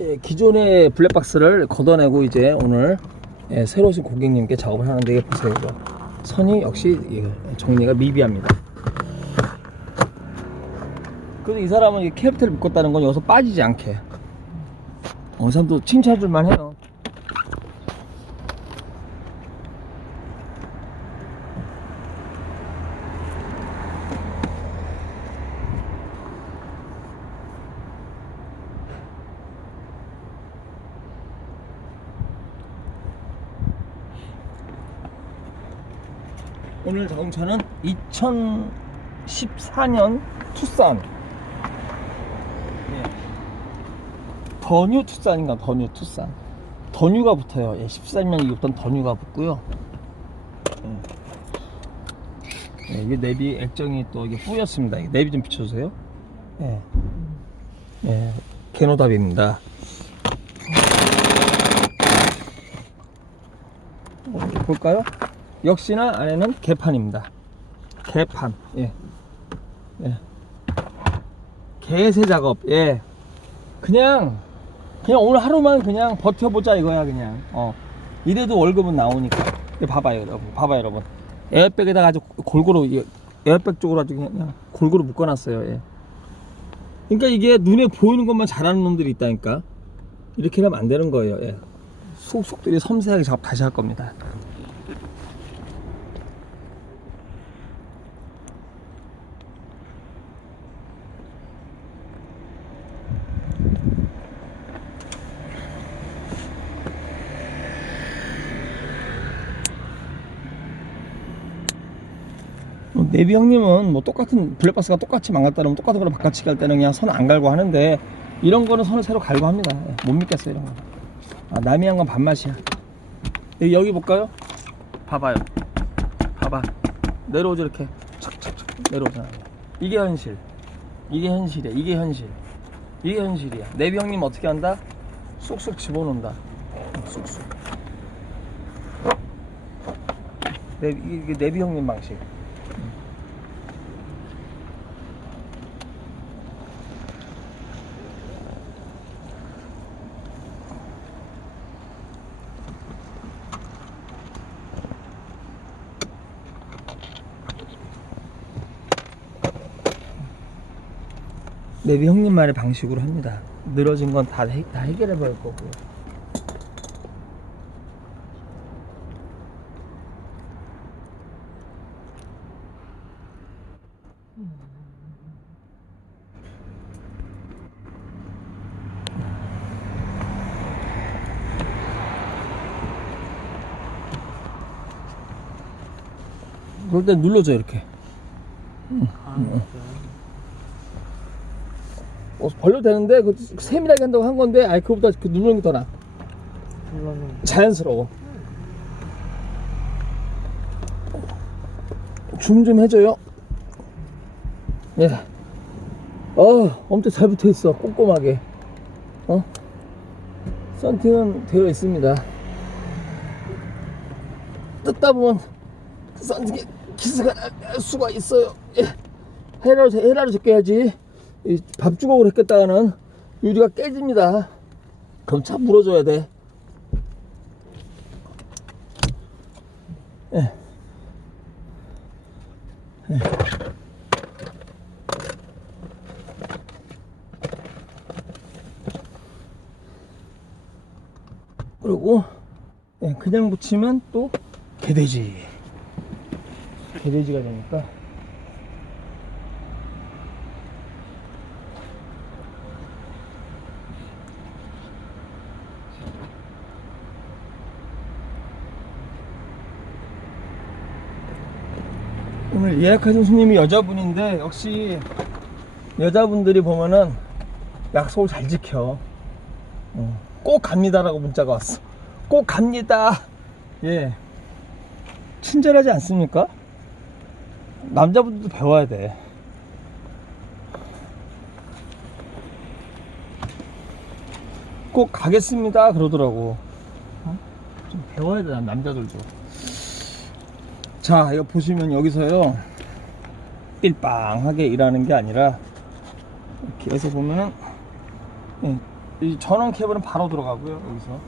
예, 기존의 블랙박스를 걷어내고 이제 오늘 예, 새로 오신 고객님께 작업을 하는데 보세요 이거. 선이 역시 정리가 미비합니다. 그래도 이 사람은 이 캐피탈을 묶었다는 건 여기서 빠지지 않게. 어, 이 사람도 칭찬해줄만 해요 오늘 자동차는 2014년 투싼 예. 더뉴 투싼인가 더뉴 투싼 더뉴가 붙어요 예, 13년 이었던 더뉴가 붙고요 예. 예, 이게 내비 액정이 또 이게 뿌였습니다 이게 내비 좀 비춰주세요 예. 예, 개노답입니다 어, 볼까요? 역시나 안에는 개판입니다. 개판. 예. 예. 개세 작업. 예. 그냥 그냥 오늘 하루만 그냥 버텨보자 이거야 그냥. 어. 이래도 월급은 나오니까. 예, 봐봐요 여러분. 봐봐요 여러분. 에어백에다가 아주 골고루 이 에어백 쪽으로 아주 그냥 골고루 묶어놨어요. 예. 그러니까 이게 눈에 보이는 것만 잘하는 놈들이 있다니까. 이렇게 하면 안 되는 거예요. 예. 속속들이 섬세하게 작업 다시 할 겁니다. 네비 형님은 뭐 똑같은 블랙박스가 똑같이 망갔다면 똑같은 거로 바꿔치기 할 때는 그냥 선 안 갈고 하는데 이런 거는 선을 새로 갈고 합니다. 예, 못 믿겠어요 이런 거. 아, 남이 한 건 밥맛이야. 여기, 볼까요? 봐봐요. 봐봐. 내려오죠 이렇게. 착착착 내려오잖아. 이게 현실. 이게 현실이야. 이게 현실. 이게 현실이야. 네비 형님 어떻게 한다? 쑥쑥 집어넣는다. 쑥쑥. 네비, 이게 네비 형님 방식. 네비 형님만의 방식으로 합니다. 늘어진 건 다 다 해결해 버릴 거고요. 그럴 때 눌러줘 이렇게. 어, 벌려도 되는데 그 세밀하게 한다고 한 건데 아이 그거보다 그 누르는 게 더 나아 자연스러워. 줌 좀 해줘요. 예. 어 엄청 잘 붙어 있어 꼼꼼하게. 어? 썬팅은 되어 있습니다. 뜯다 보면 썬팅에 기스가 날 수가 있어요. 예. 헤라로 헤라로 제껴야지. 이 밥주걱으로 했겠다가는 유리가 깨집니다. 그럼 차 물어줘야 돼. 예. 예. 그리고 예, 그냥 붙이면 또 개돼지. 개돼지가 되니까. 오늘 예약하신 손님이 여자분인데 역시 여자분들이 보면은 약속을 잘 지켜. 어, 꼭 갑니다라고 문자가 왔어. 꼭 갑니다. 예. 친절하지 않습니까? 남자분들도 배워야 돼. 꼭 가겠습니다. 그러더라고. 어? 좀 배워야 돼, 남자들도. 자, 이거 보시면 여기서요. 삘빵하게 일하는 게 아니라, 이렇게 해서 보면은, 예, 이 전원 케이블은 바로 들어가고요 여기서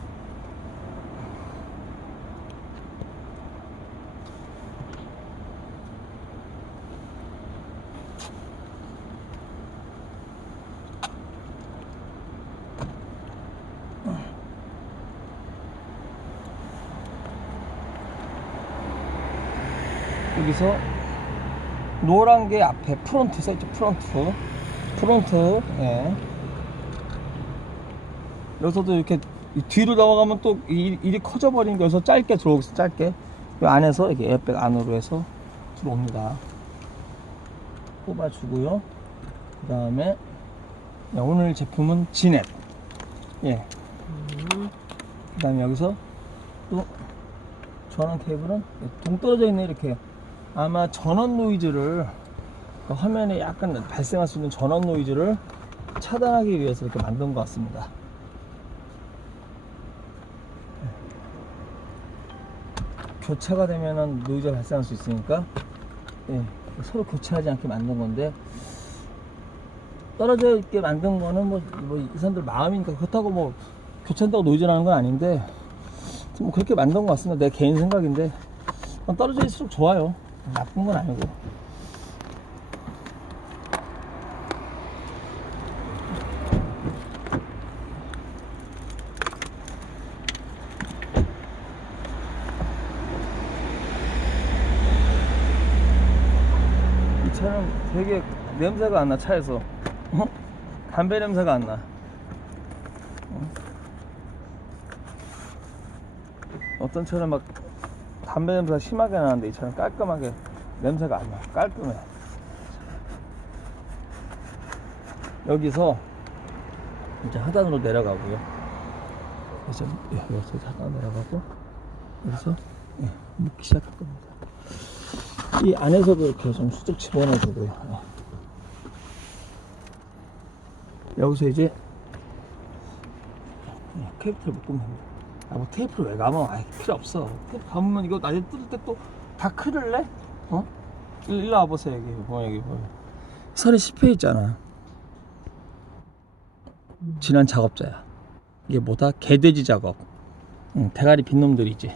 여기서 노란 게 앞에 프론트 써있죠 프론트. 프론트 예. 여기서도 이렇게 이 뒤로 넘어가면 또 이- 일이 커져 버리니까 여기서 짧게 들어오겠어 짧게. 이 안에서 이렇게 에어백 안으로 해서 들어옵니다. 뽑아주고요. 그 다음에 오늘 제품은 지넷. 예. 그 다음에 여기서 또 전원 케이블은 동떨어져 있네 이렇게 아마 전원 노이즈를 그 화면에 약간 발생할 수 있는 전원 노이즈를 차단하기 위해서 이렇게 만든 것 같습니다. 교차가 되면은 노이즈가 발생할 수 있으니까 예, 서로 교차하지 않게 만든 건데 떨어져 있게 만든 거는 뭐, 뭐 이 사람들 마음이니까 그렇다고 뭐 교차한다고 노이즈 나는 건 아닌데 뭐 그렇게 만든 것 같습니다. 내 개인 생각인데 떨어져 있을수록 좋아요. 나쁜 건 아니고. 이 차는 되게 냄새가 안 나 차에서 어? 담배 냄새가 안 나. 어떤 차는 막 담배 냄새가 심하게 나는데 이 차는 깔끔하게 냄새가 안 나. 깔끔해. 여기서 이제 하단으로 내려가고요. 예, 여기서 하단 내려가고 여기서 예, 묶기 시작할 겁니다. 이 안에서도 이렇게 좀 수직 집어넣어주고요. 예. 여기서 이제 예, 케이프를 묶으면 됩니다. 아, 뭐 테이프를 왜 감아? 아, 필요 없어. 테이프 감으면 이거 나중에 뜯을 때 또 다 큰일래? 어? 일로, 일로 와보세요, 여기. 뭐, 여기, 뭐. 선이 씹혀 있잖아. 지난 작업자야. 이게 뭐다? 개돼지 작업. 응, 대가리 빈 놈들이지.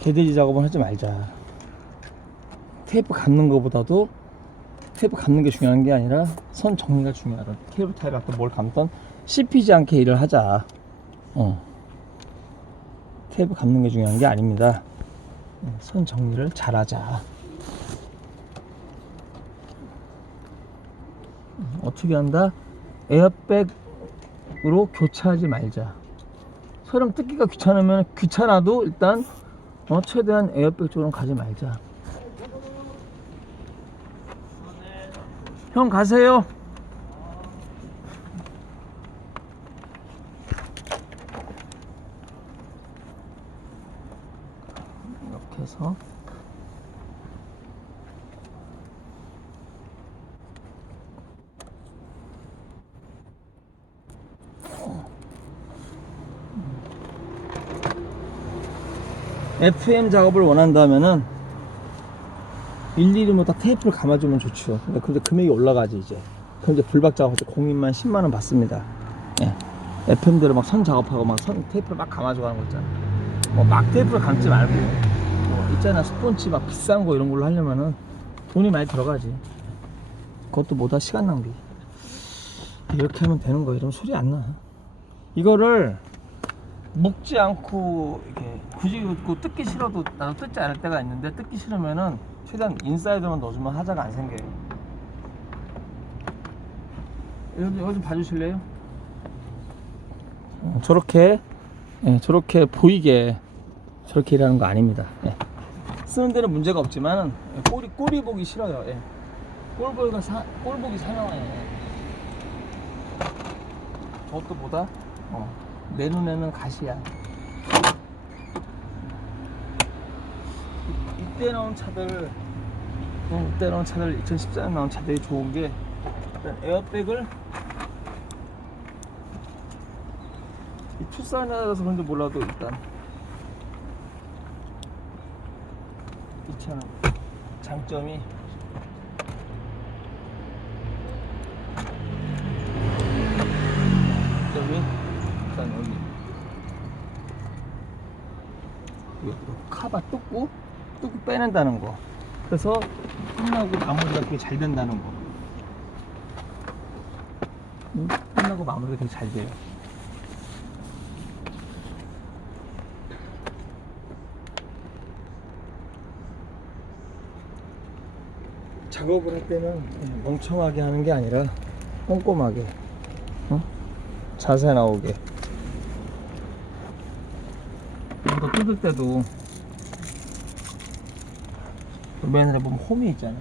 개돼지 작업은 하지 말자. 테이프 감는 것보다도 테이프 감는 게 중요한 게 아니라 선 정리가 중요하다. 케이블 타입 아까 뭘 감던 씹히지 않게 일을 하자. 어. 테이프 감는 게 중요한 게 아닙니다. 어, 선 정리를 잘 하자. 음, 어떻게 한다? 에어백으로 교체하지 말자. 소령 뜯기가 귀찮으면 귀찮아도 일단 어, 최대한 에어백 쪽으로 가지 말자. 형 가세요. 이렇게 해서. FM 작업을 원한다면은 일일이 뭐 다 테이프를 감아주면 좋죠. 근데 근데 금액이 올라가지 이제. 그럼 이제 불박 작업할 때 공인만 10만 원 받습니다. 예. FM대로 막 선 작업하고 막 선 테이프를 막 감아주고 하는 거 있잖아. 뭐 막 테이프를 감지 말고 뭐 있잖아 스폰지 막 비싼 거 이런 걸로 하려면은 돈이 많이 들어가지. 그것도 뭐다 시간 낭비. 이렇게 하면 되는 거야. 이러면 소리 안 나. 이거를 묶지 않고 이렇게 굳이 그 뜯기 싫어도 나도 뜯지 않을 때가 있는데 뜯기 싫으면은 최대한 인사이드만 넣어주면 하자가 안 생겨요. 좀- 이거 좀 봐주실래요? 어, 저렇게 예, 저렇게 보이게 저렇게 일하는 거 아닙니다. 예. 쓰는 데는 문제가 없지만 꼬리 꼬리 보기 싫어요. 예. 꼴 보기가 사, 꼴 보기 사나워요. 저것도 보다 어, 내 눈에는 가시야. 이- 이때 나온 차들, 어, 그때 나온 차들 2014년 나온 차들이 좋은 게 일단 에어백을 이 투싼이라서 그런지 몰라도 일단 이 차는 장점이 장점이 일단 여기. 여기 카바 뚫고 뚫고 빼낸다는 거. 그래서 끝나고 마무리가 되게 잘 된다는 거 응? 끝나고 마무리가 되게 잘 돼요 작업을 할 때는 멍청하게 하는 게 아니라 꼼꼼하게 어? 자세 나오게 이거 뜯을 때도 맨에 보면 홈이 있잖아.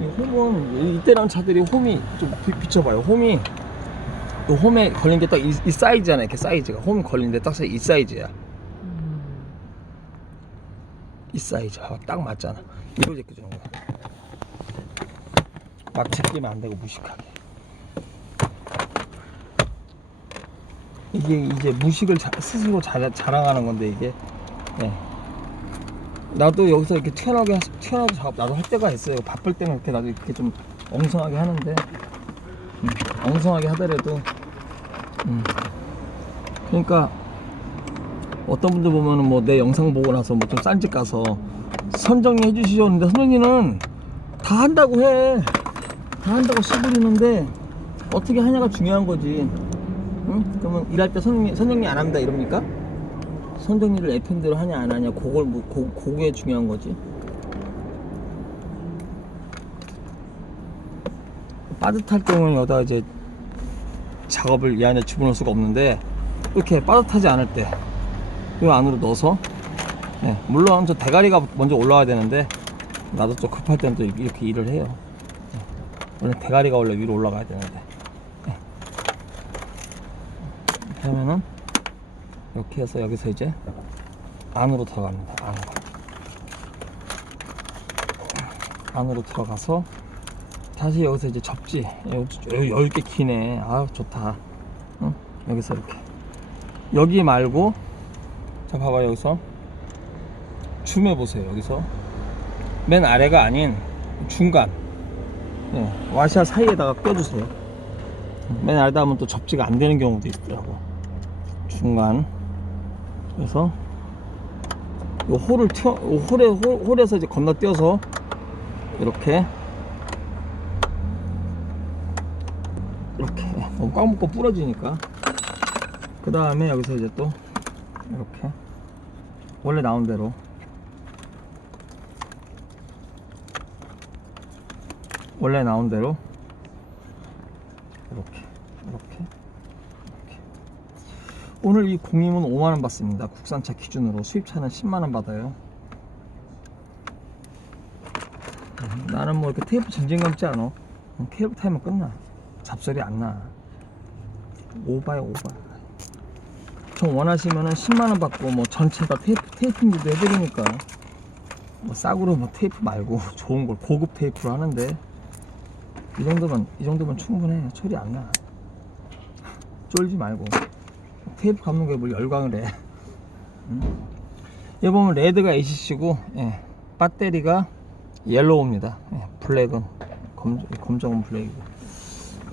이 홈은 이때랑 차들이 홈이 좀 비- 비춰봐요. 홈이 이 홈에 걸린 게 딱 이 사이즈잖아 이렇게 사이즈가. 홈 걸린 데딱 이 사이즈야. 이 사이즈. 아, 딱 맞잖아. 이걸 제껴주는 거야. 막 제끼면 안 되고 무식하게 이게 이제 무식을 자- 스스로 자, 자랑하는 건데 이게 예. 나도 여기서 이렇게 튀어나오게 하- 튀어나오게 작업 나도 할 때가 있어요 바쁠 때는 이렇게 나도 이렇게 좀 엉성하게 하는데 음, 엉성하게 하더라도 음. 그러니까 어떤 분들 보면은 뭐 내 영상 보고 나서 뭐 좀싼집 가서 선정리 해주시죠 근데 선정리는 다 한다고 해. 다 한다고 씨부리는데 어떻게 하냐가 중요한 거지. 응? 그러면 일할 때 선정리, 선정리 안 합니다 이럽니까? 선정리를 FM대로 하냐 안 하냐 그걸 뭐 고, 그게 중요한 거지. 빠듯할 경우는 여기다 이제 작업을 이 안에 집어넣을 수가 없는데 이렇게 빠듯하지 않을 때 이 안으로 넣어서 네, 물론 저 대가리가 먼저 올라와야 되는데 나도 좀 급할 때는 또 이렇게 일을 해요 네, 원래 대가리가 원래 위로 올라가야 되는데 네. 이렇게 하면은 이렇게 해서 여기서 이제 안으로 들어갑니다 안으로. 안으로 들어가서 다시 여기서 이제 접지. 여기 여유있게 기네. 아 좋다. 응? 여기서 이렇게. 여기 말고 자 봐봐 여기서. 줌해 보세요 여기서. 맨 아래가 아닌 중간. 예, 와샤 사이에다가 껴주세요. 맨 아래다 하면 또 접지가 안 되는 경우도 있더라고 중간 그래서 요 홀을 튀어 요 홀에 홀, 홀에서 이제 건너뛰어서 이렇게 이렇게. 너무 꽉 묶고 부러지니까. 그 다음에 여기서 이제 또 이렇게 원래 나온 대로. 원래 나온 대로 이렇게 이렇게 오늘 이 공임은 5만원 받습니다. 국산차 기준으로 수입차는 10만원 받아요. 음, 나는 뭐 이렇게 테이프 전쟁 감지 않아? 음, 케이블 타이면 끝나. 잡소리 안나. 오바야 오바. 좀 원하시면은 10만원 받고 뭐 전체 다 테이프, 테이핑도 해드리니까. 뭐 싸구려 뭐 테이프 말고 좋은 걸 고급 테이프로 하는데 이 정도면 이 정도면 충분해. 처리 안나. 쫄지 말고 테이프 감는 거에 뭘 열광을 해. 음. 여기 보면 레드가 ACC고 예, 배터리가 옐로우입니다. 예, 블랙은 검, 검정은 블랙이고.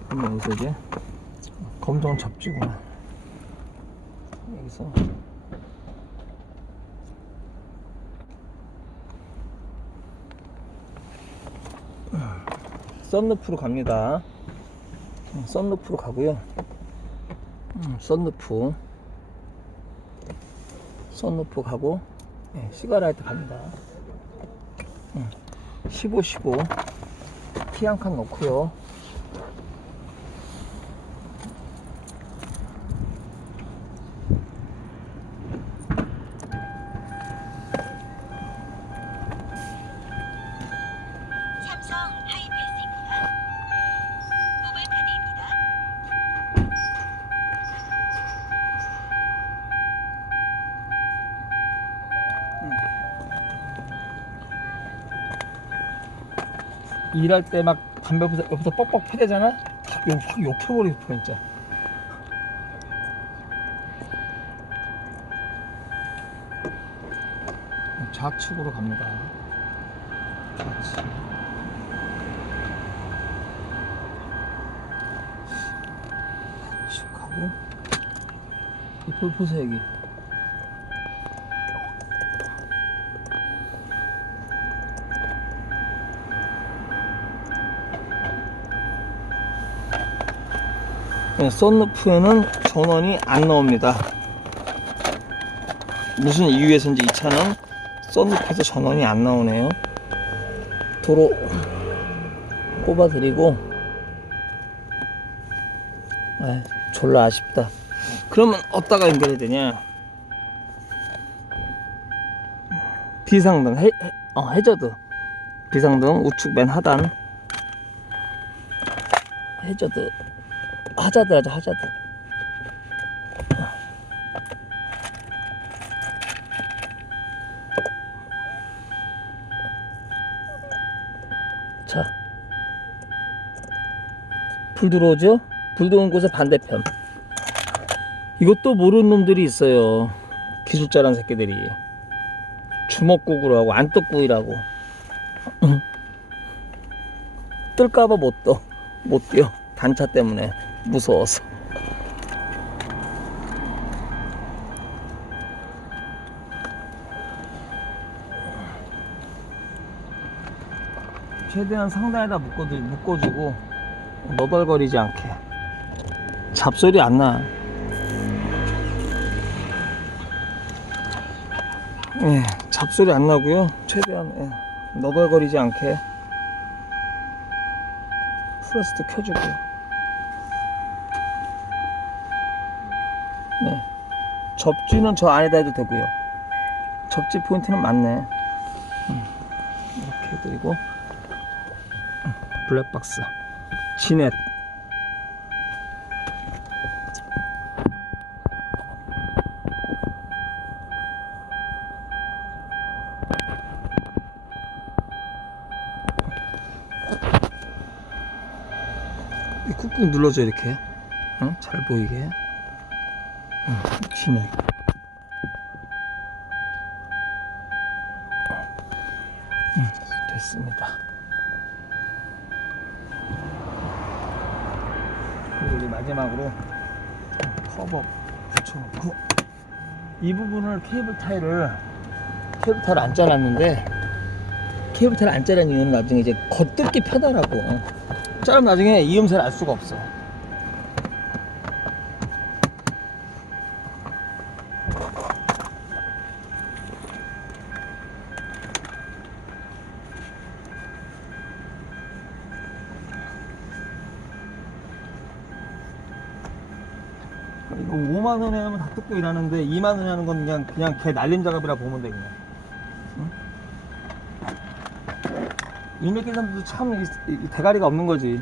그러면 여기서 이제 검정은 접지구나. 여기서. 썬루프로 갑니다. 음, 썬루프로 가고요 음, 썬루프. 썬루프 가고 네, 시가라이트 갑니다. 음, 15 15키한칸 넣고요 일할 때 막 담배 옆에서, 옆에서 뻑뻑 패대잖아? 확, 욕해버리고 싶어 진짜 좌측으로 갑니다. 좌측. 그리고. 이볼 보세요 여기 썬루프에는 전원이 안 나옵니다. 무슨 이유에서인지 이 차는 썬루프에서 전원이 안 나오네요. 도로 꼽아 드리고 아 졸라 아쉽다. 그러면 어디다가 연결해야 되냐? 비상등, 해, 해, 어, 해저드. 비상등 우측 맨 하단. 해저드. 하자드 하자, 하자드. 자. 불 들어오죠? 불 들어온 곳의 반대편. 이것도 모르는 놈들이 있어요. 기술자란 새끼들이. 주먹국으로 하고 안떡구이라고. 뜰까봐 못 떠. 못 뛰어. 단차 때문에. 무서워서. 최대한 상단에다 묶어주, 묶어주고 너덜거리지 않게 잡소리 안 나. 예, 잡소리 안 나고요. 최대한 예, 너덜거리지 않게 플러스도 켜주고요. 접지는 저 안에다 해도 되고요. 접지 포인트는 맞네. 음, 이렇게 해드리고 음, 블랙박스. 이 꾹꾹 눌러줘 이렇게 응? 잘 보이게 응, 됐습니다. 그리고 이제 마지막으로 커버 붙여놓고 이 부분을 케이블 타일을 케이블 타일 안 잘랐는데 케이블 타일 안 자른 이유는 나중에 이제 겉들기 편하라고. 자르면 나중에 이음새를 알 수가 없어. 이거 5만 원에 하면 다 뜯고 일하는데 2만 원에 하는 건 그냥 그냥 개 날림 작업이라 보면 돼 그냥. 일맥 계산도 참 대가리가 없는 거지.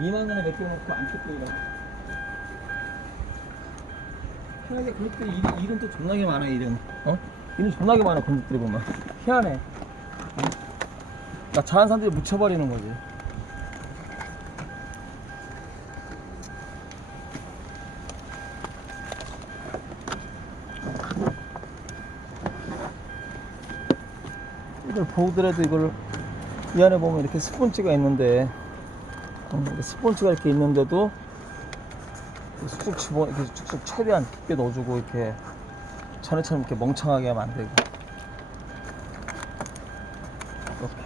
2만 원에 맡겨놓고 안 뜯고 일하고. 희한하게 때 일, 일은 또 존나게 많아 일은. 어? 일은 존나게 많아 건축들이 보면. 희한해. 어? 나 잘하는 사람들이 묻혀버리는 거지. 보더라도 이걸 이 안에 보면 이렇게 스폰지가 있는데 어, 스폰지가 이렇게 있는데도 쑥쑥 집어 이렇게 쭉쭉 최대한 깊게 넣어주고 이렇게 전에처럼 이렇게 멍청하게 하면 안 되고. 이렇게.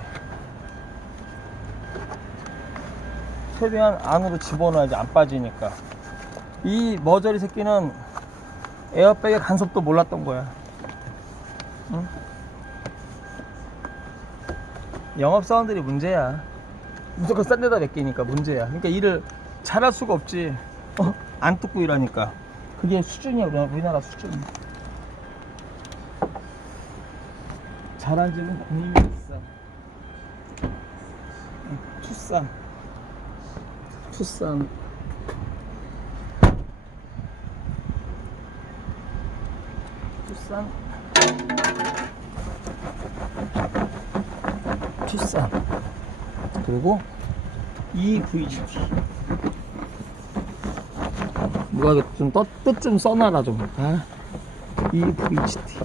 최대한 안으로 집어넣어야지 안 빠지니까. 이 머저리 새끼는 에어백의 간섭도 몰랐던 거야. 응? 영업사원들이 문제야. 무조건 싼 데다 맡기니까 문제야. 그러니까 일을 잘할 수가 없지. 어? 안 뜯고 일하니까. 그게 수준이야, 우리나라, 수준. 잘한 집은 공임이 있어. 응, 투싼. 투싼. 투싼. 투싼 그리고 EVGT 누가 좀뜻좀 써놔라 좀. 아, EVGT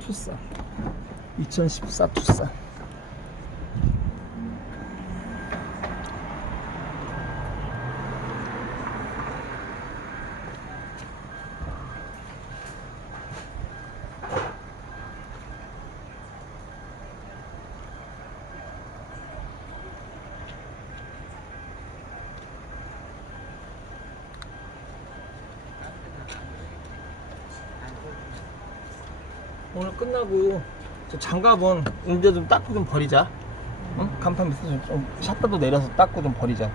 투싼 2014 투싼 오늘 끝나고 저 장갑은 이제 좀 닦고 좀 버리자. 응? 간판 밑에 좀, 좀 샷다도 내려서 닦고 좀 버리자.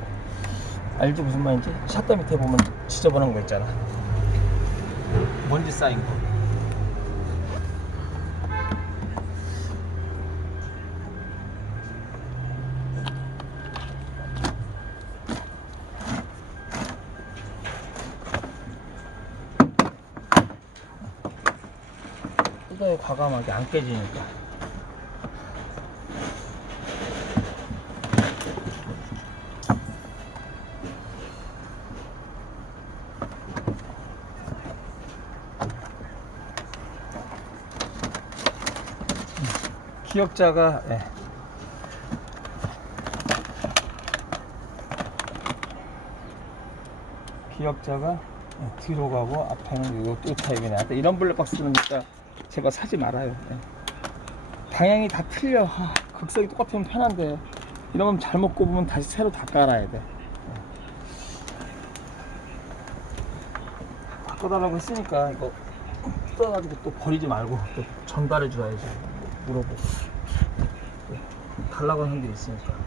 알지 무슨 말인지? 샷다 밑에 보면 지저분한 거 있잖아. 먼지 쌓인 거. 과감하게 안 깨지니까. 기억자가 예. 기억자가 예, 뒤로 가고 앞에는 이거 또 타입이네. 하여튼 이런 블랙박스는 진짜 제발 사지 말아요. 예. 방향이 다 틀려. 아, 극성이 똑같으면 편한데 이러면 잘못 꼽으면 다시 새로 다 깔아야 돼. 예. 바꿔달라고 했으니까 이거 뜯어가지고 또 버리지 말고 또 전달해 줘야지. 물어보고. 또 달라고 하는 게 있으니까.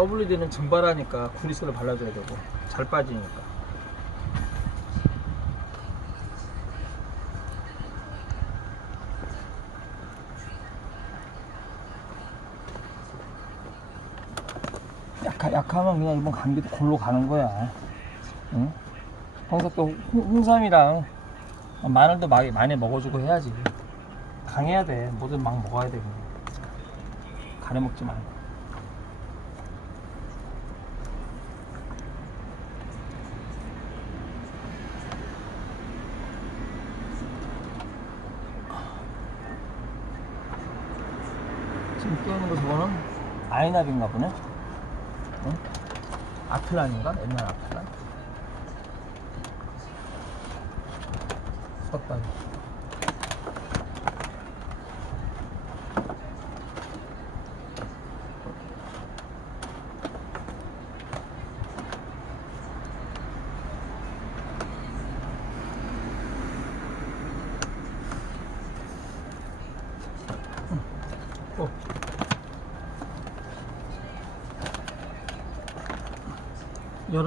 WD는 증발하니까 구리스를 발라줘야 되고 잘 빠지니까. 약하, 약하면 그냥 이번 감기도 골로 가는 거야. 응? 평소 또 홍- 홍삼이랑 마늘도 많이, 많이 먹어주고 해야지. 강해야 돼. 뭐든 막 먹어야 돼 그냥. 가려 먹지 말고 지금 끼어있는 거 저거는 아이납인가 보네 응? 아틀란인가? 옛날 아틀란? 수박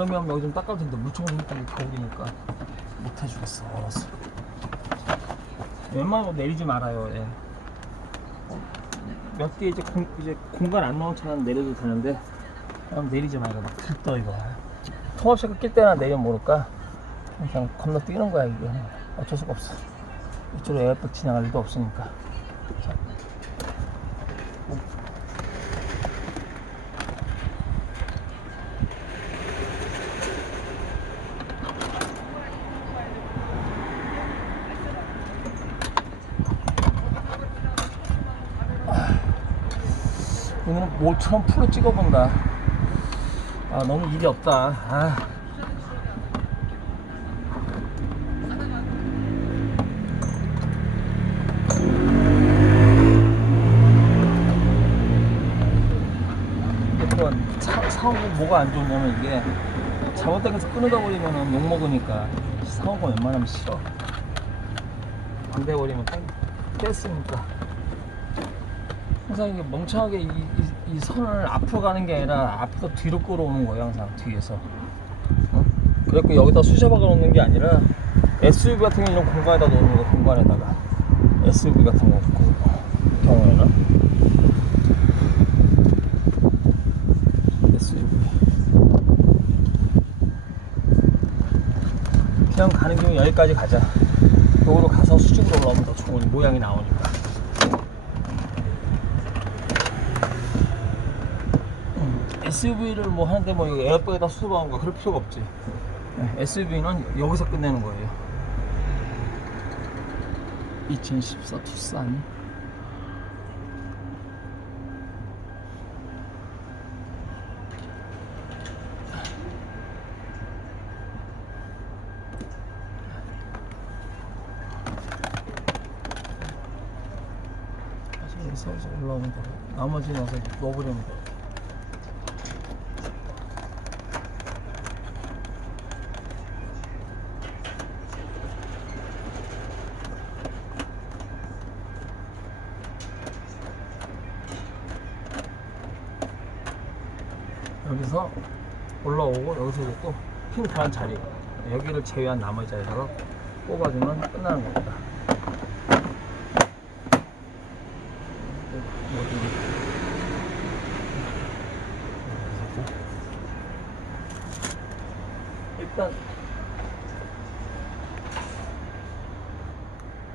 여름이면 여기 좀 닦아도 되는데 물총을 했다니 겨울이니까. 못 해주겠어. 얼었어. 웬만하면 내리지 말아요 예. 몇 개 이제 공, 이제 공간 안 나온 차는 내려도 되는데 그럼 내리지 말고 막 들떠 이거. 통합차가 낄 때나 내리면 모를까? 그냥 겁나 뛰는 거야 이게. 어쩔 수가 없어. 이쪽으로 에어백 지나갈 일도 없으니까. 자. 오늘은 모처럼 풀로 찍어본다. 아, 너무 일이 없다. 아. 사오고 뭐가 안 좋냐면 이게 잘못된 데서 끊어다 버리면 욕 먹으니까 사오고 웬만하면 싫어. 안 돼버리면 뺐으니까. 항상 이게 멍청하게 이, 이, 이 선을 앞으로 가는 게 아니라 앞에서 뒤로 끌어오는 거예요 항상 뒤에서. 어? 그래갖고 여기다 수제박을 놓는 게 아니라 SUV 같은 경우는 이런 공간에다 놓는 거 공간에다가. SUV 같은 거 경우에는 SUV 그냥 가는 김에 여기까지 가자. 여기로 가서 수직으로 올라오면 더 좋은 모양이 나오니까. SUV를 뭐 하는데 뭐 에어백에다 수습하는 거 그럴 필요가 없지. SUV는 여기서 끝내는 거예요. 2014 투싼. 여기서 올라오는 거. 나머지는 와서 넣어버리면 돼. 여기서 올라오고 여기서 이제 또핀 달한 자리 여기를 제외한 나머지 자리다가 뽑아주면 끝나는 겁니다. 일단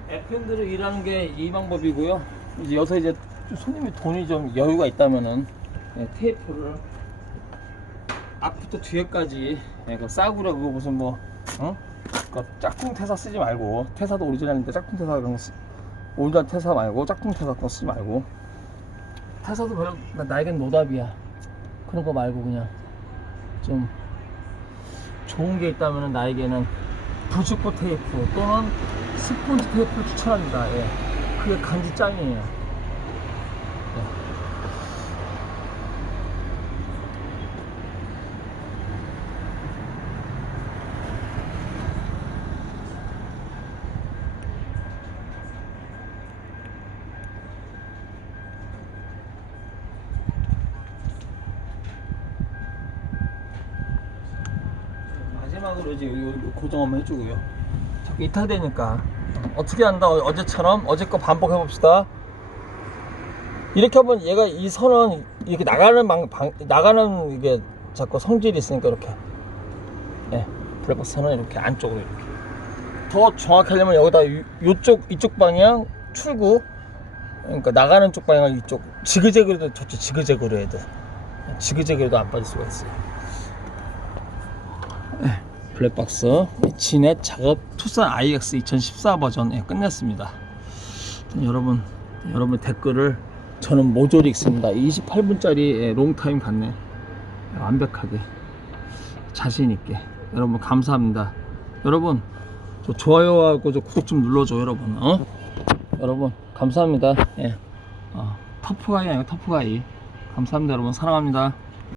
FM들을 일하는 게 이 방법이고요. 이제 여기서 이제 좀 손님이 돈이 좀 여유가 있다면은 네, 테이프를 앞부터 뒤에까지. 예, 그 싸구려 그거 무슨 뭐 어? 그 짝퉁 태사 쓰지 말고 태사도 오리지널인데 짝퉁 태사 그런 거 쓰, 오리지널 태사 말고 짝퉁 태사 거 쓰지 말고. 태사도 별로 나, 나에겐 노답이야. 그런 거 말고 그냥 좀 좋은 게 있다면 나에게는 부직포 테이프 또는 스폰지 테이프를 추천합니다. 예. 그게 간지 짱이에요 마지막으로 이제 고정 한번 해주고요. 자꾸 이탈되니까 어떻게 한다? 어- 어제처럼 어제 거 반복해 봅시다. 이렇게 하면 얘가 이 선은 이렇게 나가는 방, 방- 나가는 이게 자꾸 성질이 있으니까 이렇게 예 블랙박스 선은 이렇게 안쪽으로 이렇게 더 정확히 하려면 여기다 요, 요쪽 이쪽 방향 출구 그러니까 나가는 쪽 방향을 이쪽 지그재그로도 좋지 지그재그로 해도 지그재그로도 안 빠질 수가 있어요. 블랙박스 진넷 작업 투싼 IX 2014 버전 예, 끝냈습니다. 여러분 여러분 댓글을 저는 모조리 읽습니다. 28분짜리 롱타임 갔네. 완벽하게 자신 있게 여러분 감사합니다. 여러분 저 좋아요하고 저 구독 좀 눌러줘 여러분. 어? 여러분 감사합니다. 예. 어, 터프가이 아니고 터프가이. 감사합니다 여러분 사랑합니다.